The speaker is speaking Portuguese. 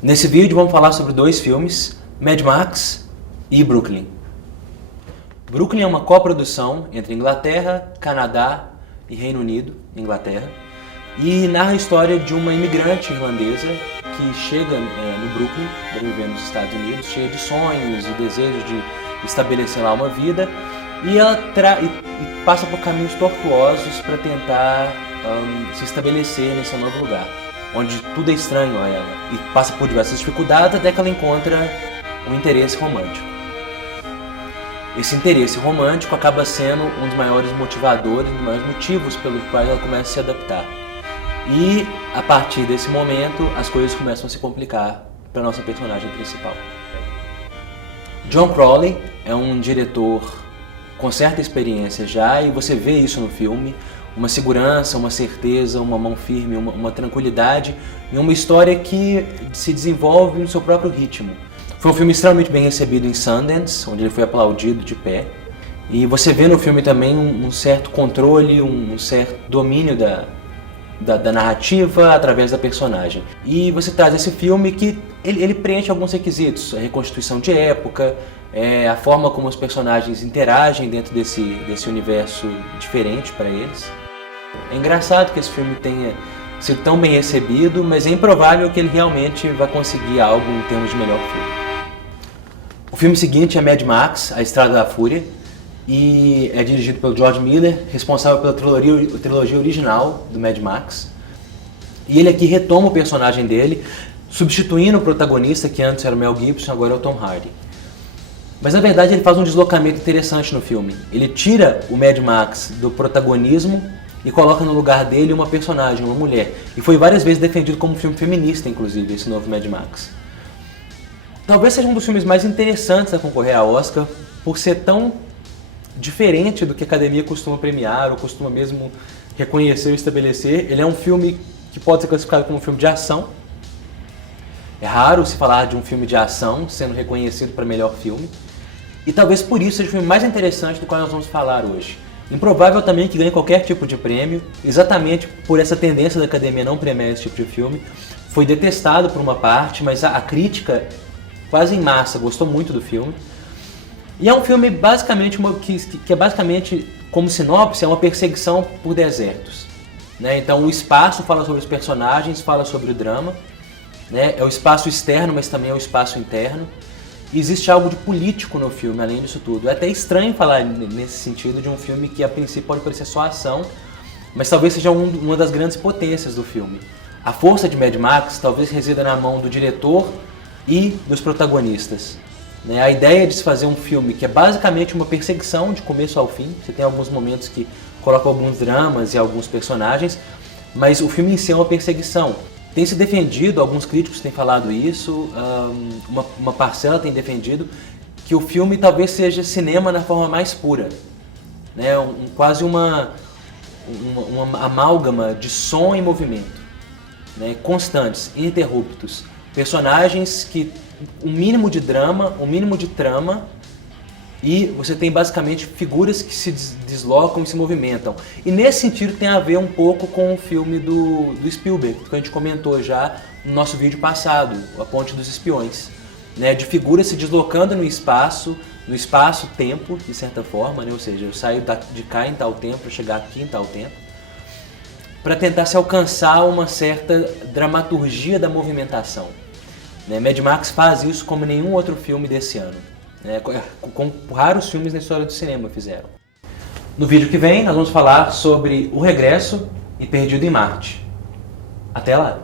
Nesse vídeo vamos falar sobre dois filmes, Mad Max e Brooklyn. Brooklyn é uma coprodução entre Inglaterra, Canadá e Reino Unido, Inglaterra, e narra a história de uma imigrante irlandesa que chega no Brooklyn, para viver nos Estados Unidos, cheia de sonhos e desejos de estabelecer lá uma vida, e ela passa por caminhos tortuosos para tentar se estabelecer nesse novo lugar, onde tudo é estranho a ela, e passa por diversas dificuldades até que ela encontra um interesse romântico. Esse interesse romântico acaba sendo um dos maiores motivadores, um dos maiores motivos pelos quais ela começa a se adaptar. E a partir desse momento as coisas começam a se complicar para a nossa personagem principal. John Crowley é um diretor com certa experiência já, e você vê isso no filme, uma segurança, uma certeza, uma mão firme, uma tranquilidade e uma história que se desenvolve no seu próprio ritmo. Foi um filme extremamente bem recebido em Sundance, onde ele foi aplaudido de pé. E você vê no filme também um certo controle, um certo domínio da narrativa através da personagem. E você traz esse filme que ele preenche alguns requisitos, a reconstituição de época, a forma como os personagens interagem dentro desse universo diferente para eles. É engraçado que esse filme tenha sido tão bem recebido, mas é improvável que ele realmente vá conseguir algo em termos de melhor filme. O filme seguinte é Mad Max, A Estrada da Fúria, e é dirigido pelo George Miller, responsável pela trilogia original do Mad Max. E ele aqui retoma o personagem dele, substituindo o protagonista, que antes era o Mel Gibson, agora é o Tom Hardy. Mas na verdade ele faz um deslocamento interessante no filme. Ele tira o Mad Max do protagonismo e coloca no lugar dele uma personagem, uma mulher. E foi várias vezes defendido como um filme feminista, inclusive, esse novo Mad Max. Talvez seja um dos filmes mais interessantes a concorrer ao Oscar, por ser tão diferente do que a Academia costuma premiar, ou costuma mesmo reconhecer ou estabelecer. Ele é um filme que pode ser classificado como um filme de ação. É raro se falar de um filme de ação sendo reconhecido para melhor filme. E talvez por isso seja o filme mais interessante do qual nós vamos falar hoje. Improvável também que ganhe qualquer tipo de prêmio, exatamente por essa tendência da Academia não premiar esse tipo de filme. Foi detestado por uma parte, mas a crítica, quase em massa, gostou muito do filme. E é um filme basicamente que é basicamente, como sinopse, é uma perseguição por desertos. Então o espaço fala sobre os personagens, fala sobre o drama. É o espaço externo, mas também é o espaço interno. E existe algo de político no filme, além disso tudo. É até estranho falar nesse sentido de um filme que a princípio pode parecer só ação, mas talvez seja uma das grandes potências do filme. A força de Mad Max talvez resida na mão do diretor e dos protagonistas. A ideia de se fazer um filme que é basicamente uma perseguição de começo ao fim. Você tem alguns momentos que colocam alguns dramas e alguns personagens, mas o filme em si é uma perseguição. Tem se defendido, alguns críticos têm falado isso, uma parcela tem defendido que o filme talvez seja cinema na forma mais pura. Quase uma amálgama de som e movimento, constantes, ininterruptos. Personagens que um mínimo de drama, um mínimo de trama, e você tem basicamente figuras que se deslocam e se movimentam. E nesse sentido tem a ver um pouco com o filme do Spielberg, que a gente comentou já no nosso vídeo passado, A Ponte dos Espiões. De figuras se deslocando no espaço-tempo, de certa forma, ou seja, eu saio de cá em tal tempo para chegar aqui em tal tempo, para tentar se alcançar uma certa dramaturgia da movimentação. Mad Max faz isso como nenhum outro filme desse ano. Como raros filmes na história do cinema fizeram. No vídeo que vem nós vamos falar sobre O Regresso e Perdido em Marte. Até lá!